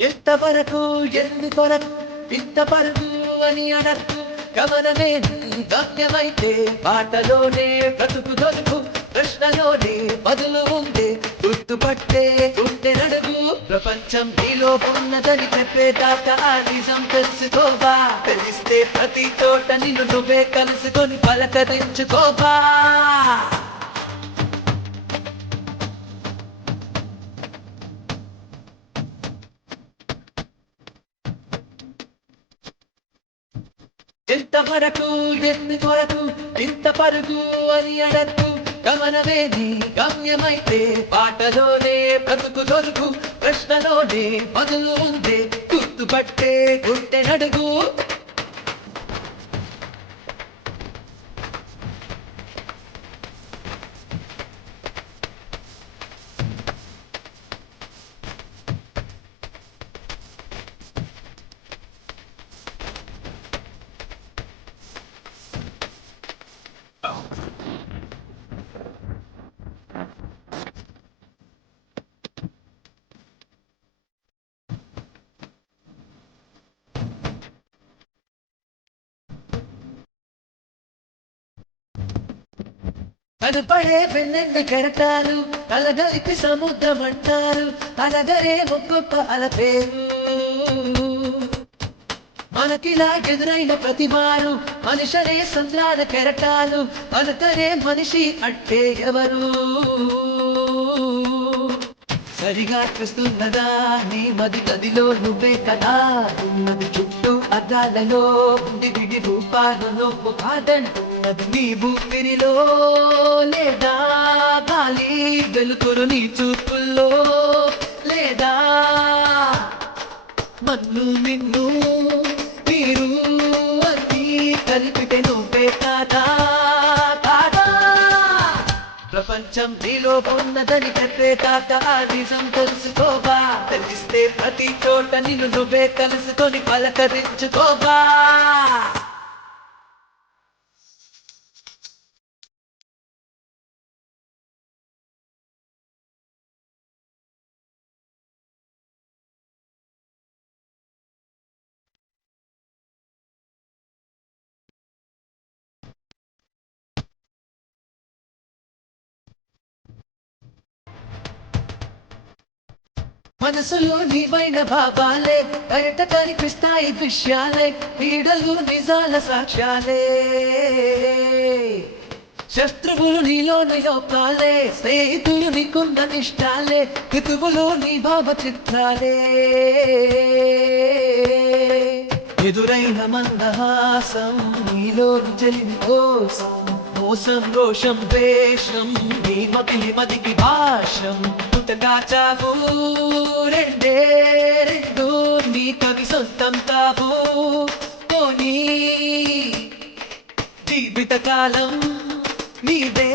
ఎంతవరకు ఎందుకొరకు ఇంత పరుగు అని అడక్కు గమనమే గమ్యమైతే పాటలోనే బ్రతుకు దొరుకు ప్రశ్నలోనే బదులు ఉందే గుర్తుపట్టే గుండె నడుగు ప్రపంచం నీలో ఉన్నదని చెప్పేదాకా ఆ నిజం తెలుసుకోవా తెలిస్తే ప్రతి చోట నిన్ను నువ్వే కలుసుకొని పలకరించుకోవా ఎంతవరకు ఎందుకొరకు ఇంత పరుగు అని అడక్కు గమనమే నీ గమ్యమైతే పాటలోనే బ్రతుకు దొరుకు ప్రశ్నలోనే బదులు ఉందే గుర్తుపట్టే గుండె నడుగు కనపడే వెన్నెండు కెరటాలు అలగలిపి సముద్రం అంటారు అలగరే ఒక్కొక్క అలపేరు మనకిలా ఎదురైన ప్రతివారు మనుషరే సంద్రాల కెరటాలు అలకరే మనిషి అంటే ఎవరు సరిగా చూస్తున్నదా నీ మది గదిలో నువ్వే కదా ఉన్నది చుట్టూ అద్దాలలో ఉండి విడి రూపాలలో కాదంటున్నది నీ ఊపిరిలో లేదా గాలి వెలుతురు నీ చూపుల్లో లేదా మన్ను నిన్ను మీరు అన్నీ కలిపితే నువ్వే కాదా ప్రపంచం నీలో ఉన్నదని చెప్పేదాకా ఆ నిజం తెలుసుకోవా తెలిస్తే ప్రతి చోట నిన్ను నువ్వే కలుసుకొని పలకరించుకోవా మనసులో నీవైన భావాలే బయట కనిపిస్తాయి దృశ్యాలే నీడలు నిజాల సాక్ష్యాలే శత్రువులు నీలోని లోపాలే స్నేహితులు నీకున్న నిష్టాలే ఋతువులు నీ భావ చిత్రాలే ఎదురైన మందహాసం నీలో జలిని కోసం మోసం రోషం ద్వేషం నీ మతిలి మదికి భాషం పుటగాచావు రెండే రెండు నీ కవి సొంతం కావు పోనీ జీవితకాలం నీదే